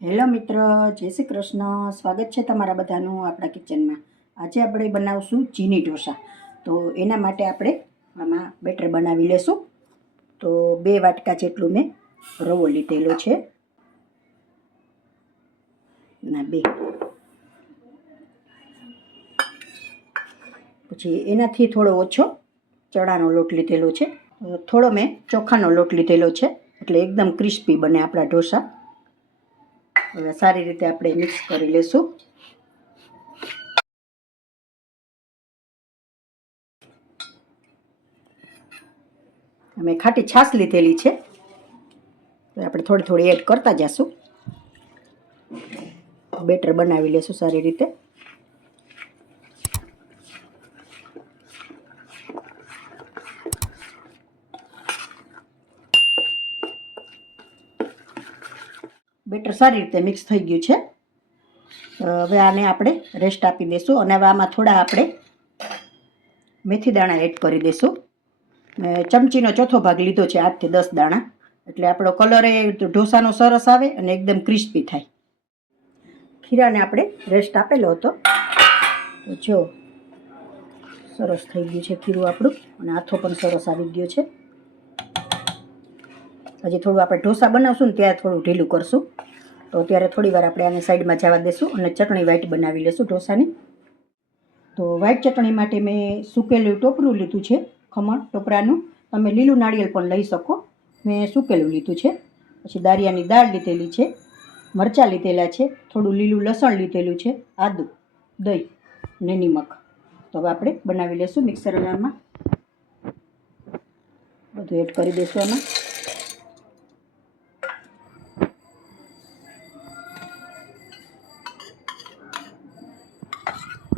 Hello મિત્રો, જય શ્રી કૃષ્ણ. સ્વાગત છે તમારા બધાનું આપણા કિચનમાં. આજે આપણે બનાવશું ચીની ઢોસા. તો એના માટે આપણે આમાં બેટર બનાવી લેશું. તો 2 વાટકા જેટલું મેં રવો લીધેલો છે. ના 2. પછી એનાથી થોડો ઓછો ચણાનો લોટ લીધેલો છે. થોડો મેં ચોખાનો લોટ લીધેલો છે, એટલે એકદમ ક્રિસ્પી બને આપણા ઢોસા. હવે સારી રીતે આપણે મિક્સ કરી લેશું. અમે ખાટી છાશ લીધેલી છે, તો આપણે થોડી થોડી એડ કરતા જઈશું. બેટર બનાવી લેશું સારી રીતે. બેટર સારી રીતે મિક્સ થઈ ગયું છે. હવે આને આપણે રેસ્ટ આપી દઈશું અને હવે આમાં થોડા આપણે મેથી દાણા એડ કરી દઈશું. મેં ચમચીનો ચોથો ભાગ લીધો છે, 8 થી 10 દાણા, એટલે આપણો કલર એ ઢોસાનો સરસ આવે અને એકદમ ક્રિસ્પી થાય. ખીરાને આપણે રેસ્ટ આપેલો હતો, તો જો સરસ થઈ ગયું છે ખીરું આપણું, અને આથો પણ સરસ આવી ગયો છે. હજી થોડું આપણે ઢોસા બનાવશું ને ત્યારે થોડું ઢીલું કરશું. તો અત્યારે થોડી વાર આપણે આને સાઈડમાં જવા દઈશું અને ચટણી વ્હાઈટ બનાવી લઈશું ઢોસાની. તો વ્હાઈટ ચટણી માટે મેં સૂકેલું ટોપરું લીધું છે, ખમણ ટોપરાનું. તમે લીલું નાળિયેર પણ લઈ શકો, મેં સૂકેલું લીધું છે. પછી દારિયાની દાળ લીધેલી છે, મરચાં લીધેલા છે, થોડું લીલું લસણ લીધેલું છે, આદું, દહીં ને નિમક. તો હવે આપણે બનાવી લઈશું મિક્સરમાં. બધું એડ કરી દઈશું આમાં.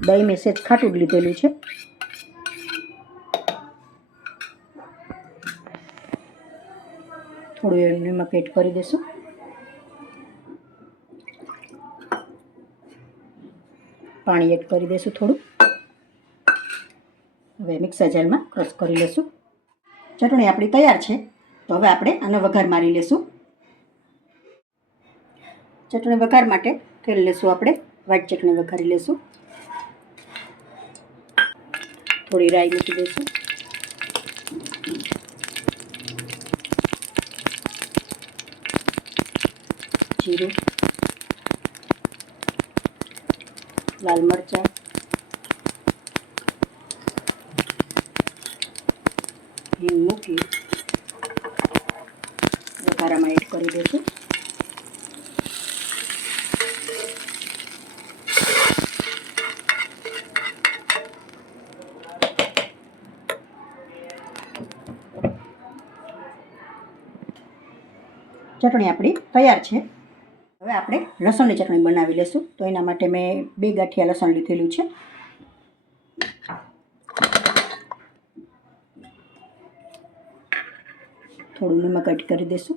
દહીં મેં સેજ ખાટું જ લીધેલું છે. થોડું નિમક એડ કરી દઈશું. પાણી એડ કરી દઈશું થોડું. હવે મિક્સર જારમાં ક્રશ કરી લઈશું. ચટણી આપણી તૈયાર છે. તો હવે આપણે આનો વઘાર મારી લઈશું. ચટણી વઘાર માટે તેલ લેશું આપણે. વ્હાઈટ ચટણી વઘારી લઈશું. થોડી રાઈ મૂકી દઈશું. જીરું, લાલ મરચાં, હિંગ મૂકી વઘારામાં એડ કરી દઈશું. ચટણી આપણી તૈયાર છે. હવે આપણે લસણની ચટણી બનાવી લઈશું. તો એના માટે મેં 2 ગાંઠિયા લસણ લીધેલું છે. થોડું નિમક એડ કરી દઈશું.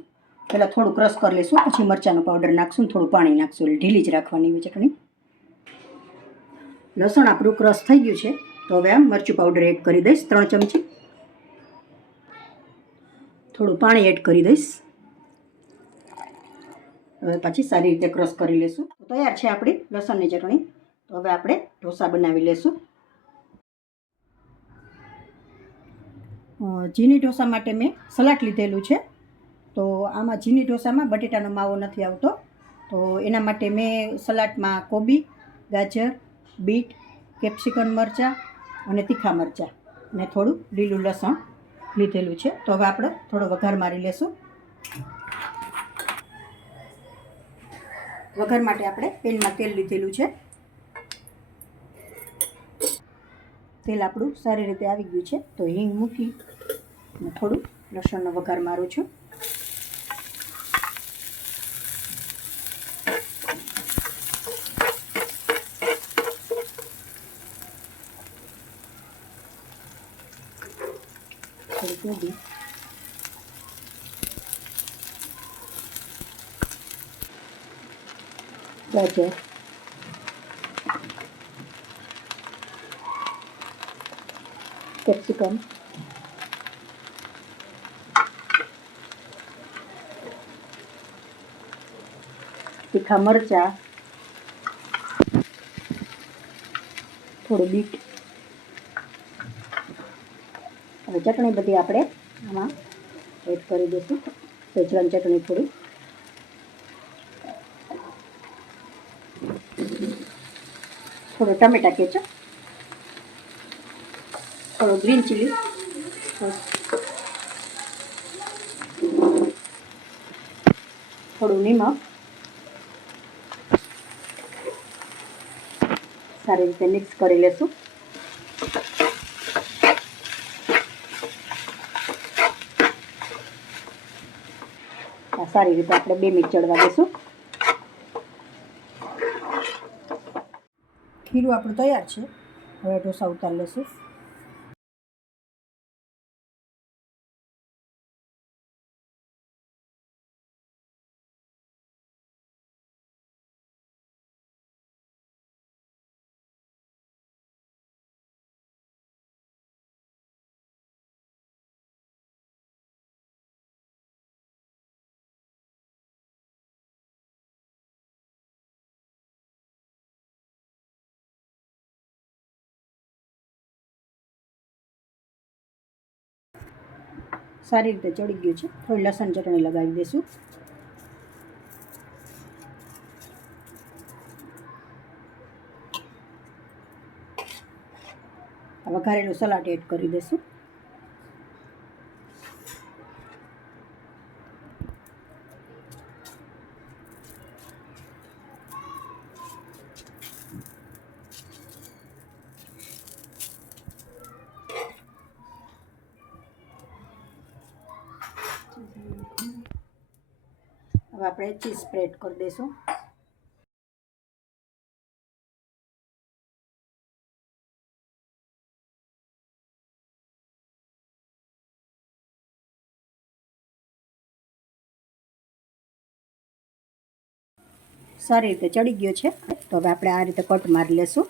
પહેલાં થોડું ક્રશ કરી લઈશું, પછી મરચાંનો પાવડર નાખશું, થોડું પાણી નાખશું. એટલે ઢીલી જ રાખવાની હોય ચટણી. લસણ આપણું ક્રશ થઈ ગયું છે. તો હવે આમ મરચું પાવડર એડ કરી દઈશ 3 ચમચી. થોડું પાણી એડ કરી દઈશ. હવે પછી સારી રીતે ક્રશ કરી લઈશું. તો તૈયાર છે આપણી લસણની ચટણી. તો હવે આપણે ઢોસા બનાવી લઈશું. ઝીણી ઢોસા માટે મેં સલાડ લીધેલું છે. તો આમાં ઝીણી ઢોસામાં બટેટાનો માવો નથી આવતો, તો એના માટે મેં સલાડમાં કોબી, ગાજર, બીટ, કેપ્સિકમ મરચાં અને તીખા મરચાં ને થોડું લીલું લસણ લીધેલું છે. તો હવે આપણે થોડો વઘાર મારી લેશું. વઘાર માટે આપણે પેનમાં તેલ લીધેલું છે. તેલ આપણું સારી રીતે આવી ગયું છે. તો હિંગ મૂકી અને થોડું લસણનો વઘાર મારું છું. થોડી કોબી, ગાજર, કેપ્સિકમ, તીખા મરચાં, થોડું બીટ. હવે ચટણી બધી આપણે આમાં એડ કરી દઈશું. સેજવાન ચટણી થોડી, થોડું ટમેટા કેચપ, થોડું ગ્રીન ચીલી, થોડું નિમક. સારી રીતે મિક્સ કરી લેશું. સારી રીતે આપણે 2 મિનિટ ચડવા દઈશું. ખીરું આપણું તૈયાર છે. હવે ઢોસા ઉતારી લેશું. સારી રીતે ચડી ગયું છે. થોડી લસણ ચટણી લગાવી દઈશું. વઘારેલું સલાડ એડ કરી દઈશું. હવે આપણે ચીઝ સ્પ્રેડ કરી દઈશું. સારી રીતે ચડી ગયો છે. તો હવે આપણે આ રીતે કટ મારી લેશું.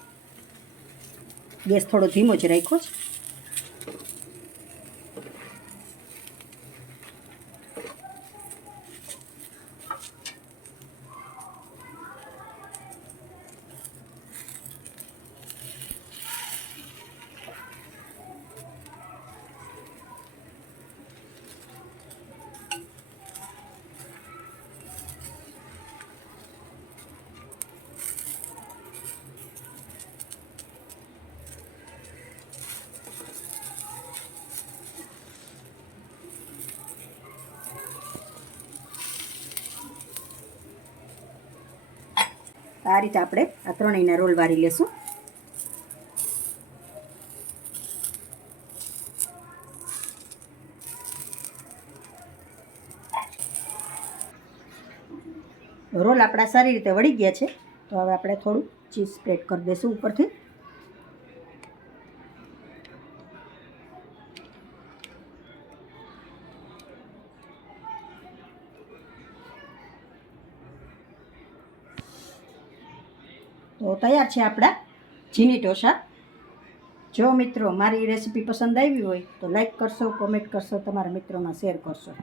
ગેસ થોડો ધીમો જ રાખ્યો છે. આ રીતે આપણે આ ત્રણેયના રોલ વાળી લેશું. રોલ આપણા સારી રીતે વળી ગયા છે. તો હવે આપણે થોડું ચીઝ સ્પ્રેડ કરી દઈશું ઉપરથી. તો તૈયાર છે આપણા ઝીણી ઢોસા. જો મિત્રો મારી રેસીપી પસંદ આવી હોય તો લાઈક કરશો, કોમેન્ટ કરશો, તમારા મિત્રોમાં શેર કરશો.